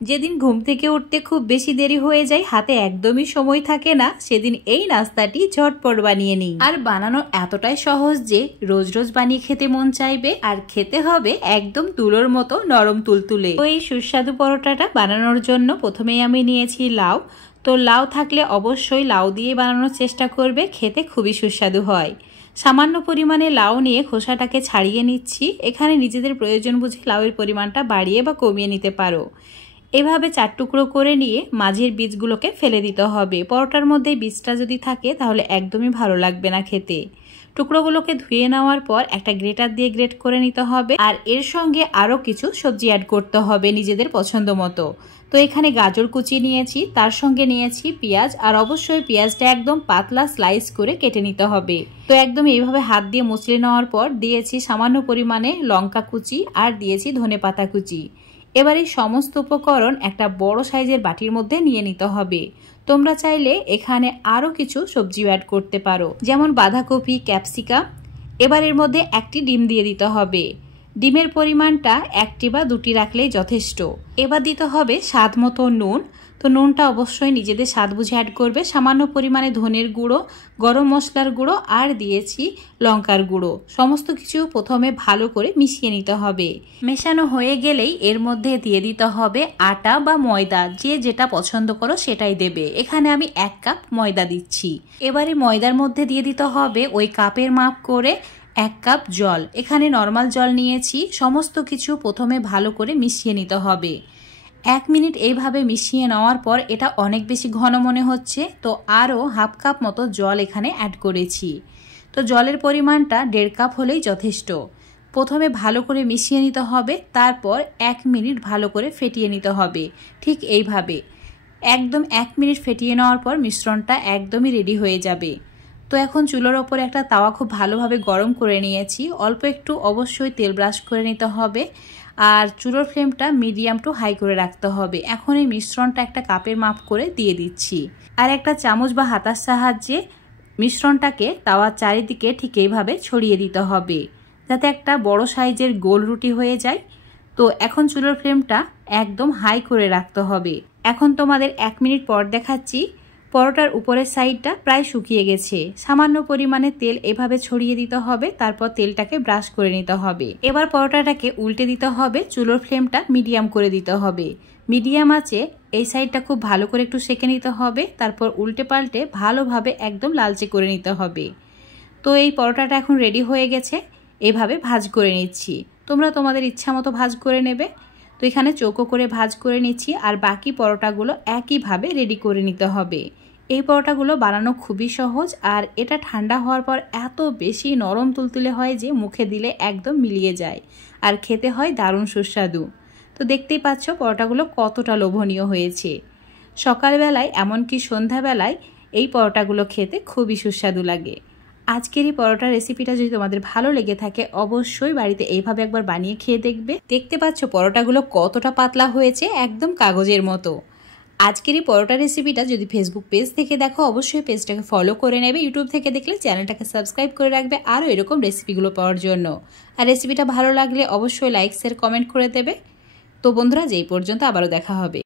যেদিন ঘুম থেকে উঠতে খুব বেশি দেরি হয়ে যায়, হাতে একদমই সময় থাকে না, সেদিন এই নাস্তাটি ঝটপট বানিয়ে নিই। আর বানানো এতটাই সহজ যে রোজ রোজ বানিয়ে খেতে মন চাইবে, আর খেতে হবে একদম তুলোর মতো নরম তুলতুলে। তো এই সুস্বাদু পরোটাটা বানানোর জন্য প্রথমেই আমি নিয়েছি লাউ। তো লাউ থাকলে অবশ্যই লাউ দিয়ে বানানোর চেষ্টা করবে, খেতে খুবই সুস্বাদু হয়। সামান্য পরিমাণে লাউ নিয়ে খোসাটাকে ছাড়িয়ে নিচ্ছি। এখানে নিজেদের প্রয়োজন বুঝে লাউয়ের পরিমাণটা বাড়িয়ে বা কমিয়ে নিতে পারো। এভাবে 4 টুকরো করে নিয়ে মাঝের বীজগুলোকে ফেলে দিতে হবে। পরোটার মধ্যে বীজটা যদি থাকে তাহলে একদমই ভালো লাগবে না খেতে। টুকরোগুলোকে ধুয়ে নেওয়ার পর একটা গ্রেটার দিয়ে গ্রেট করে নিতে হবে, আর এর সঙ্গে আরও কিছু সবজি অ্যাড করতে হবে নিজেদের পছন্দ মতো। তো এখানে গাজর কুচি নিয়েছি, তার সঙ্গে নিয়েছি পেঁয়াজ, আর অবশ্যই পেঁয়াজটা একদম পাতলা স্লাইস করে কেটে নিতে হবে। তো একদম এইভাবে হাত দিয়ে মুছড়ে নেওয়ার পর দিয়েছি সামান্য পরিমাণে লঙ্কা কুচি, আর দিয়েছি ধনেপাতা কুচি। এবার এই সমস্ত উপকরণ একটা বড় সাইজের বাটির মধ্যে নিয়ে নিতে হবে। তোমরা চাইলে এখানে আরও কিছু সবজি অ্যাড করতে পারো, যেমন বাঁধাকপি, ক্যাপসিকাম। এবার এর মধ্যে একটি ডিম দিয়ে দিতে হবে। ডিমের পরিমাণটা 1টি বা 2টি রাখলেই যথেষ্ট। এবার দিতে হবে স্বাদ মতো নুন। তো নুনটা অবশ্যই নিজেদের স্বাদ বুঝে অ্যাড করবে। সামান্য পরিমাণে ধনের গুঁড়ো, গরম মশলার গুঁড়ো, আর দিয়েছি লঙ্কার গুঁড়ো। সমস্ত কিছু প্রথমে ভালো করে মিশিয়ে নিতে হবে। মেশানো হয়ে গেলেই এর মধ্যে দিয়ে দিতে হবে আটা বা ময়দা, যে যেটা পছন্দ করো সেটাই দেবে। এখানে আমি 1 কাপ ময়দা দিচ্ছি। এবারে ময়দার মধ্যে দিয়ে দিতে হবে ওই কাপের মাপ করে 1 কাপ জল। এখানে নর্মাল জল নিয়েছি। সমস্ত কিছু প্রথমে ভালো করে মিশিয়ে নিতে হবে। 1 মিনিট এইভাবে মিশিয়ে নেওয়ার পর এটা অনেক বেশি ঘন মনে হচ্ছে, তো আরও হাফ কাপ মতো জল এখানে অ্যাড করেছি। তো জলের পরিমাণটা 1.5 কাপ হলেই যথেষ্ট। প্রথমে ভালো করে মিশিয়ে নিতে হবে, তারপর 1 মিনিট ভালো করে ফেটিয়ে নিতে হবে। ঠিক এইভাবে একদম 1 মিনিট ফেটিয়ে নেওয়ার পর মিশ্রণটা একদমই রেডি হয়ে যাবে। তো এখন চুলোর ওপরে একটা তাওয়া খুব ভালোভাবে গরম করে নিয়েছি। অল্প একটু অবশ্যই তেল ব্রাশ করে নিতে হবে, আর চুলোর ফ্লেমটা মিডিয়াম টু হাই করে রাখতে হবে। এখন এই মিশ্রণটা একটা কাপের মাপ করে দিয়ে দিচ্ছি, আর একটা চামচ বা হাতার সাহায্যে মিশ্রণটাকে তাওয়ার চারিদিকে ঠিক এইভাবে ছড়িয়ে দিতে হবে, যাতে একটা বড় সাইজের গোল রুটি হয়ে যায়। তো এখন চুলোর ফ্লেমটা একদম হাই করে রাখতে হবে। এখন তোমাদের 1 মিনিট পর দেখাচ্ছি। পরোটার উপরের সাইডটা প্রায় শুকিয়ে গেছে। সামান্য পরিমাণে তেল এভাবে ছড়িয়ে দিতে হবে, তারপর তেলটাকে ব্রাশ করে নিতে হবে। এবার পরোটাটাকে উল্টে দিতে হবে। চুলোর ফ্লেমটা মিডিয়াম করে দিতে হবে। মিডিয়াম আছে এই সাইডটা খুব ভালো করে একটু সেঁকে নিতে হবে, তারপর উল্টে পাল্টে ভালোভাবে একদম লালচে করে নিতে হবে। তো এই পরোটাটা এখন রেডি হয়ে গেছে। এভাবে ভাজ করে নিচ্ছি। তোমরা তোমাদের ইচ্ছা মতো ভাজ করে নেবে। তো এখানে চৌকো করে ভাজ করে নিচ্ছি, আর বাকি পরোটাগুলো একইভাবে রেডি করে নিতে হবে। এই পরোটাগুলো বানানো খুবই সহজ, আর এটা ঠান্ডা হওয়ার পর এত বেশি নরম তুলতুলে হয় যে মুখে দিলে একদম মিলিয়ে যায়, আর খেতে হয় দারুণ সুস্বাদু। তো দেখতেই পাচ্ছ পরোটাগুলো কতটা লোভনীয় হয়েছে। সকালবেলায় এমনকি সন্ধ্যাবেলায় এই পরোটাগুলো খেতে খুবই সুস্বাদু লাগে। আজকের এই পরোটা রেসিপিটা যদি তোমাদের ভালো লেগে থাকে অবশ্যই বাড়িতে এইভাবে একবার বানিয়ে খেয়ে দেখবে। দেখতে পাচ্ছ পরোটাগুলো কতটা পাতলা হয়েছে, একদম কাগজের মতো। আজকের এই পরোটা রেসিপিটা যদি ফেসবুক পেজ থেকে দেখো অবশ্যই পেজটাকে ফলো করে নেবে। ইউটিউব থেকে দেখলে চ্যানেলটাকে সাবস্ক্রাইব করে রাখবে আরও এরকম রেসিপিগুলো পাওয়ার জন্য। আর রেসিপিটা ভালো লাগলে অবশ্যই লাইক, শেয়ার, কমেন্ট করে দেবে। তো বন্ধুরা, যেই পর্যন্ত আবারও দেখা হবে।